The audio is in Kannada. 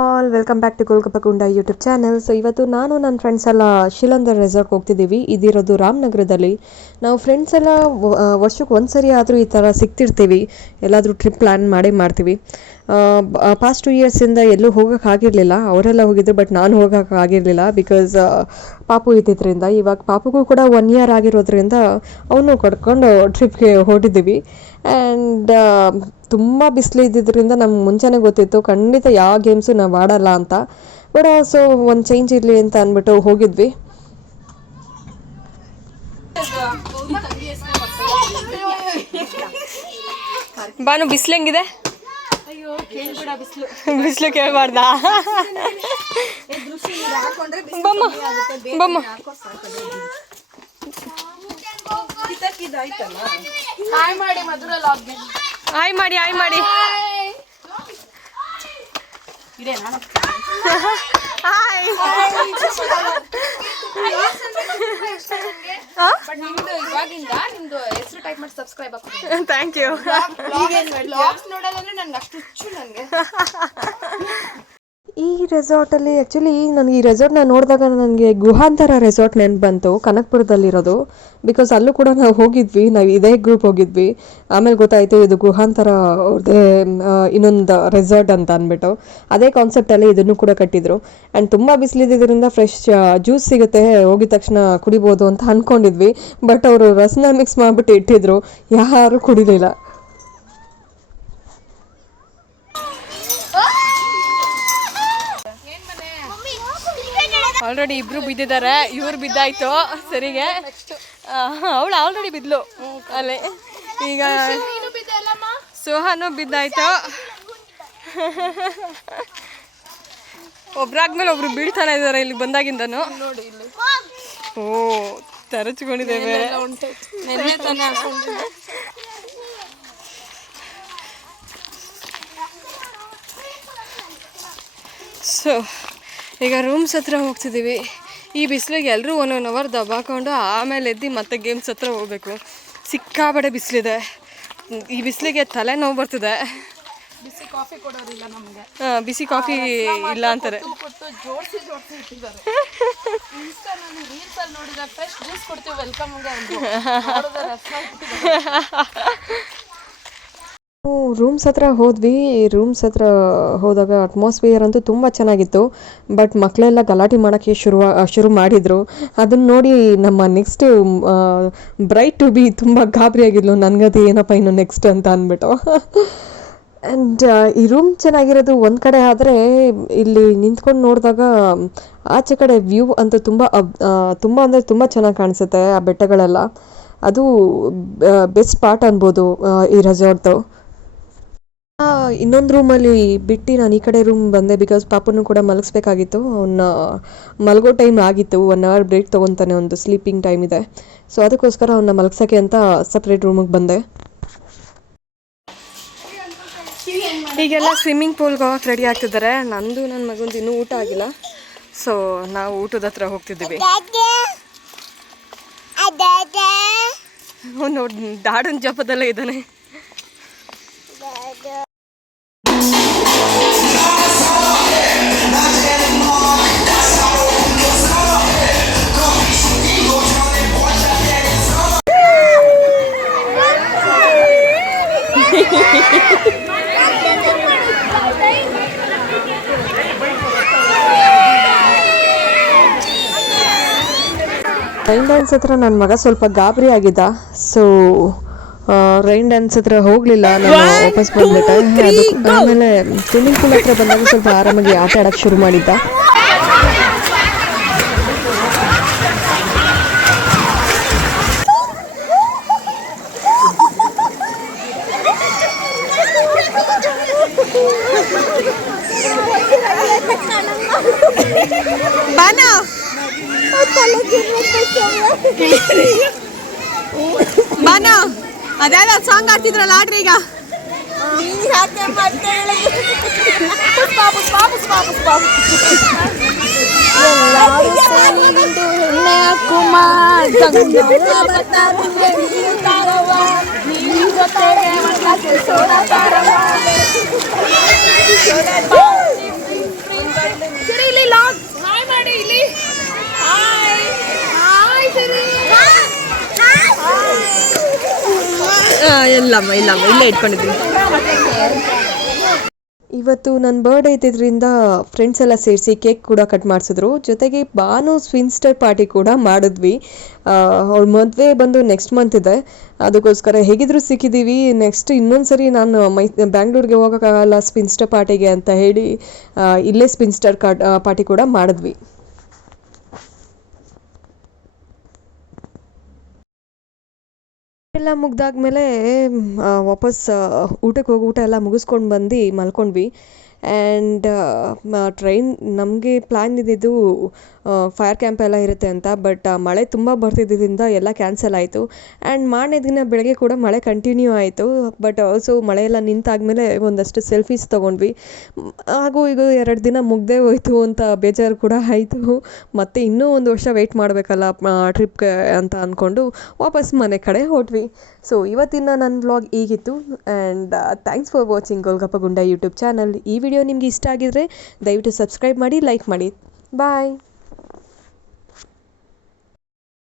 All welcome back to Golgappa Gunda YouTube channel. So ಇವತ್ತು ನಾನು ನನ್ನ ಫ್ರೆಂಡ್ಸ್ ಎಲ್ಲ ಶಿಲಂದರ್ ರೆಸಾರ್ಟ್ಗೆ ಹೋಗ್ತಿದ್ದೀವಿ. ಇದಿರೋದು ರಾಮನಗರದಲ್ಲಿ. ನಾವು ಫ್ರೆಂಡ್ಸ್ ಎಲ್ಲ ವರ್ಷಕ್ಕೆ ಒಂದು ಸರಿ ಆದರೂ ಈ ಥರ ಸಿಗ್ತಿರ್ತೀವಿ, ಎಲ್ಲಾದರೂ ಟ್ರಿಪ್ ಪ್ಲ್ಯಾನ್ ಮಾಡ್ತೀವಿ. ಪಾಸ್ಟ್ 2 ಇಯರ್ಸಿಂದ ಎಲ್ಲೂ ಹೋಗೋಕ್ಕಾಗಿರಲಿಲ್ಲ. ಅವರೆಲ್ಲ ಹೋಗಿದ್ರು, ಬಟ್ ನಾನು ಹೋಗೋಕ್ಕಾಗಿರಲಿಲ್ಲ ಬಿಕಾಸ್ ಪಾಪು ಇದ್ದಿದ್ದರಿಂದ. ಇವಾಗ ಪಾಪುಗೂ ಕೂಡ 1 ಇಯರ್ ಆಗಿರೋದ್ರಿಂದ ಅವನು ಕಡ್ಕೊಂಡು ಟ್ರಿಪ್ಗೆ ಹೊರಟಿದ್ದೀವಿ. ಆ್ಯಂಡ್ ತುಂಬ ಬಿಸಿಲು ಇದ್ದಿದ್ದರಿಂದ ನಮ್ಗೆ ಮುಂಚೆನೇ ಗೊತ್ತಿತ್ತು ಖಂಡಿತ ಯಾವ ಗೇಮ್ಸು ನಾವು ಆಡಲ್ಲ ಅಂತ. ಬಟ್ ಸೊ ಒಂದು ಚೇಂಜ್ ಇರಲಿ ಅಂತ ಅಂದ್ಬಿಟ್ಟು ಹೋಗಿದ್ವಿ. ಬಾನು ಬಿಸಿಲು ಹೆಂಗಿದೆ? ಬಿಸಿಲು ಕೇಳಬಾರ್ದಾ? ಬಮ್ಮ ಬಮ್ಮ ಹಾಯ್ ಮಾಡಿ ಮಧುರ ಲಾಗ್ಗೆ. ಹಾಯ್ ಮಾಡಿ ಹಾಯ್ ಮಾಡಿ. ನಿಮ್ದು ಇವಾಗಿಂದ ನಿಮ್ದು ಹೆಸರು ಟೈಪ್ ಮಾಡಿ ಸಬ್ಸ್ಕ್ರೈಬ್ ಆಗ್ತದೆ. Thank you. ಬ್ಲಾಗ್ಸ್ ನೋಡೋದಂದ್ರೆ ನನ್ಗೆ ಅಷ್ಟು ಹುಚ್ಚು ನನಗೆ. ಈ ರೆಸಾರ್ಟಲ್ಲಿ ಆ್ಯಕ್ಚುಲಿ ನನಗೆ ಈ ರೆಸಾರ್ಟ್ನ ನೋಡಿದಾಗ ನನಗೆ ಗುಹಾಂತರ ರೆಸಾರ್ಟ್ ನೆನಪು ಬಂತು, ಕನಕಪುರದಲ್ಲಿರೋದು. ಬಿಕಾಸ್ ಅಲ್ಲೂ ಕೂಡ ನಾವು ಹೋಗಿದ್ವಿ, ನಾವು ಇದೇ ಗ್ರೂಪ್ ಹೋಗಿದ್ವಿ. ಆಮೇಲೆ ಗೊತ್ತಾಯಿತು ಇದು ಗುಹಾಂತರ ಅವ್ರದ್ದೇ ಇನ್ನೊಂದು ರೆಸಾರ್ಟ್ ಅಂತ ಅಂದ್ಬಿಟ್ಟು. ಅದೇ ಕಾನ್ಸೆಪ್ಟಲ್ಲಿ ಇದನ್ನು ಕೂಡ ಕಟ್ಟಿದ್ರು. ಆ್ಯಂಡ್ ತುಂಬ ಬಿಸಿಲಿದ್ದರಿಂದ ಫ್ರೆಶ್ ಜ್ಯೂಸ್ ಸಿಗುತ್ತೆ, ಹೋಗಿದ ತಕ್ಷಣ ಕುಡಿಬೋದು ಅಂತ ಅಂದ್ಕೊಂಡಿದ್ವಿ. ಬಟ್ ಅವರು ರಸನ ಮಿಕ್ಸ್ ಮಾಡಿಬಿಟ್ಟು ಇಟ್ಟಿದ್ರು, ಯಾರೂ ಕುಡಿಲಿಲ್ಲ. ಆಲ್ರೆಡಿ ಇಬ್ರು ಬಿದ್ದಿದ್ದಾರೆ, ಇವ್ರು ಬಿದ್ದಾಯ್ತು ಸರಿಗೆ. ಅವಳು ಆಲ್ರೆಡಿ ಬಿದ್ಲು ಅಲ್ಲೇ. ಈಗ ಸೋಹಾನು ಬಿದ್ದಾಯ್ತು. ಒಬ್ರಾದ್ಮೇಲೆ ಒಬ್ರು ಬೀಳ್ತಾನೆ ಇದ್ದಾರೆ ಇಲ್ಲಿ ಬಂದಾಗಿಂದನು. ಓ ತರಚ್ಕೊಂಡಿದ್ದೇವೆ. ಸೊ ಈಗ ರೂಮ್ಸ್ ಹತ್ರ ಹೋಗ್ತಿದ್ದೀವಿ. ಈ ಬಿಸಿಲಿಗೆ ಎಲ್ಲರೂ 1 ಅವರ್ ದಬ್ಬಾಕೊಂಡು ಆಮೇಲೆ ಎದ್ದು ಮತ್ತೆ ಗೇಮ್ಸ್ ಹತ್ರ ಹೋಗ್ಬೇಕು. ಸಿಕ್ಕಾಬಡೆ ಬಿಸಿಲಿದೆ. ಈ ಬಿಸಿಲಿಗೆ ತಲೆನೋವು ಬರ್ತಿದೆ. ಬಿಸಿ ಕಾಫಿ ಕೊಡೋರಿಲ್ಲ ನಮಗೆ. ಬಿಸಿ ಕಾಫಿ ಇಲ್ಲ ಅಂತಾರೆ. ರೀಲ್ಸಲ್ಲಿ ನೋಡಿದ ಫ್ರೆಶ್ ಜ್ಯೂಸ್ ಕೊಡ್ತೀವಿ ವೆಲ್ಕಮ್ಗೆ. ರೂಮ್ಸ್ ಹತ್ರ ಹೋದ್ವಿ. ರೂಮ್ಸ್ ಹತ್ರ ಹೋದಾಗ ಅಟ್ಮಾಸ್ಫಿಯರ್ ಅಂತೂ ತುಂಬ ಚೆನ್ನಾಗಿತ್ತು. ಬಟ್ ಮಕ್ಕಳೆಲ್ಲ ಗಲಾಟೆ ಮಾಡೋಕ್ಕೆ ಶುರು ಮಾಡಿದರು. ಅದನ್ನು ನೋಡಿ ನಮ್ಮ ನೆಕ್ಸ್ಟ್ ಬ್ರೈಟ್ ಟು ಬಿ ತುಂಬ ಗಾಬರಿಯಾಗಿದ್ಲು. ನನಗದು ಏನಪ್ಪ ಇನ್ನು ನೆಕ್ಸ್ಟ್ ಅಂತ ಅಂದ್ಬಿಟ್ಟು. ಆ್ಯಂಡ್ ಈ ರೂಮ್ ಚೆನ್ನಾಗಿರೋದು ಒಂದು ಕಡೆ, ಆದರೆ ಇಲ್ಲಿ ನಿಂತ್ಕೊಂಡು ನೋಡಿದಾಗ ಆಚೆ ಕಡೆ ವ್ಯೂ ಅಂತೂ ತುಂಬ ಅಂದರೆ ತುಂಬ ಚೆನ್ನಾಗಿ ಕಾಣಿಸುತ್ತೆ. ಆ ಬೆಟ್ಟಗಳೆಲ್ಲ ಅದು ಬೆಸ್ಟ್ ಪಾರ್ಟ್ ಅನ್ಬೋದು ಈ ರೆಸಾರ್ಟ್ದು. ಇನ್ನೊಂದು ರೂಮಲ್ಲಿ ಬಿಟ್ಟು ನಾನು ಈ ಕಡೆ ರೂಮ್ ಬಂದೆ ಬಿಕಾಸ್ ಪಾಪನ್ನು ಕೂಡ ಮಲಗಿಸ್ಬೇಕಾಗಿತ್ತು. ಅವನ್ನ ಮಲಗೋ ಟೈಮ್ ಆಗಿತ್ತು. 1 ಅವರ್ ಬ್ರೇಕ್ ತೊಗೊತಾನೆ, ಒಂದು ಸ್ಲೀಪಿಂಗ್ ಟೈಮ್ ಇದೆ. ಸೊ ಅದಕ್ಕೋಸ್ಕರ ಅವನ್ನ ಮಲಗ್ಸೋಕ್ಕೆ ಅಂತ ಸಪ್ರೇಟ್ ರೂಮಿಗೆ ಬಂದೆ. ಈಗೆಲ್ಲ ಸ್ವಿಮ್ಮಿಂಗ್ ಪೂಲ್ಗೆ ಹೋಗಕ್ಕೆ ರೆಡಿ ಆಗ್ತಿದ್ದಾರೆ. ನಂದು ನನ್ನ ಮಗಂದು ಇನ್ನೂ ಊಟ ಆಗಿಲ್ಲ. ಸೊ ನಾವು ಊಟದ ಹತ್ರ ಹೋಗ್ತಿದ್ದೀವಿ. ನೋಡಿ ದಾಡನ ಜಪದಲ್ಲೇ ಇದ್ದಾನೆ. ರೈನ್ ಡ್ಯಾನ್ಸ್ ಹತ್ರ ನನ್ನ ಮಗ ಸ್ವಲ್ಪ ಗಾಬರಿ ಆಗಿದ್ದ. ಸೊ ರೈನ್ ಡ್ಯಾನ್ಸ್ ಹತ್ರ ಹೋಗಲಿಲ್ಲ, ನಾನು ವಾಪಸ್ ಬಂದ್ಬಿಟ್ಟೆ. ಆಮೇಲೆ ಸ್ವಿಮ್ಮಿಂಗ್ ಪೂಲ್ ಹತ್ರ ಬಂದಾಗ ಸ್ವಲ್ಪ ಆರಾಮಾಗಿ ಆಟ ಆಡೋಕ್ಕೆ ಶುರು ಮಾಡಿದ್ದ. ಬಾನು ಅದೆಲ್ಲ ಸಾಂಗ್ ಆಡ್ತಿದ್ರಲ್ಲ, ಆಡ್ರಿ ಈಗ. ಸರಿ ಇಲ್ಲಿ ಲಾಗ್ ಹಾಯ್ ಮಾಡಿ ಇಲ್ಲಿ ಹಾಯ್ ಹಾಯ್ ಸರಿ ಇಲ್ಲಮ್ಮ ಇಲ್ಲೇ ಇಟ್ಕೊಂಡಿದ್ವಿ. ಇವತ್ತು ನನ್ನ ಬರ್ಡೇ ಇದ್ದಿದ್ದರಿಂದ ಫ್ರೆಂಡ್ಸ್ ಎಲ್ಲ ಸೇರಿಸಿ ಕೇಕ್ ಕೂಡ ಕಟ್ ಮಾಡಿಸಿದ್ರು. ಜೊತೆಗೆ ಬಾನು ಸ್ವಿನ್ಸ್ಟರ್ ಪಾರ್ಟಿ ಕೂಡ ಮಾಡಿದ್ವಿ. ಅವ್ಳ ಮದುವೆ ಬಂದು ನೆಕ್ಸ್ಟ್ ಮಂತ್ ಇದೆ, ಅದಕ್ಕೋಸ್ಕರ ಹೇಗಿದ್ರು ಸಿಕ್ಕಿದ್ದೀವಿ. ನೆಕ್ಸ್ಟ್ ಇನ್ನೊಂದು ಸರಿ ನಾನು ಬ್ಯಾಂಗ್ಳೂರಿಗೆ ಹೋಗೋಕ್ಕಾಗಲ್ಲ ಸ್ಪಿನ್ಸ್ಟರ್ ಪಾರ್ಟಿಗೆ ಅಂತ ಹೇಳಿ ಇಲ್ಲೇ ಸ್ಪಿನ್ಸ್ಟರ್ ಪಾರ್ಟಿ ಕೂಡ ಮಾಡಿದ್ವಿ. ಎಲ್ಲ ಮುಗ್ದಾದ್ಮೇಲೆ ವಾಪಸ್ ಊಟಕ್ಕೆ ಹೋಗಿ ಊಟ ಎಲ್ಲ ಮುಗಿಸ್ಕೊಂಡು ಬಂದು ಮಲ್ಕೊಂಡ್ವಿ. ಆ್ಯಂಡ್ ಟ್ರೈನ್ ನಮಗೆ ಪ್ಲ್ಯಾನ್ ಇದ್ದಿದ್ದು ಫೈರ್ ಕ್ಯಾಂಪ್ ಎಲ್ಲ ಇರುತ್ತೆ ಅಂತ, ಬಟ್ ಮಳೆ ತುಂಬ ಬರ್ತಿದ್ದರಿಂದ ಎಲ್ಲ ಕ್ಯಾನ್ಸಲ್ ಆಯಿತು. ಆ್ಯಂಡ್ ಮಾರನೇ ದಿನ ಬೆಳಗ್ಗೆ ಕೂಡ ಮಳೆ ಕಂಟಿನ್ಯೂ ಆಯಿತು. ಬಟ್ ಆಲ್ಸೋ ಮಳೆ ಎಲ್ಲ ನಿಂತಾದ್ಮೇಲೆ ಒಂದಷ್ಟು ಸೆಲ್ಫೀಸ್ ತೊಗೊಂಡ್ವಿ. ಹಾಗೂ ಈಗ 2 ದಿನ ಮುಗ್ದೇ ಹೋಯ್ತು ಅಂತ ಬೇಜಾರು ಕೂಡ ಆಯಿತು. ಮತ್ತು ಇನ್ನೂ 1 ವರ್ಷ ವೆಯ್ಟ್ ಮಾಡಬೇಕಲ್ಲ ಟ್ರಿಪ್ಗೆ ಅಂತ ಅಂದ್ಕೊಂಡು ವಾಪಸ್ ಮನೆ ಕಡೆ ಹೊರಟ್ವಿ. ಸೊ ಇವತ್ತಿನ ನನ್ನ ವ್ಲಾಗ್ ಹೀಗಿತ್ತು. And thanks for watching golgappa Gunda YouTube channel. ಈ ವಿಡಿಯೋ ನಿಮಗೆ ಇಷ್ಟ ಆಗಿದ್ರೆ ದಯವಿಟ್ಟು ಸಬ್ಸ್ಕ್ರೈಬ್ ಮಾಡಿ, ಲೈಕ್ ಮಾಡಿ. ಬಾಯ್.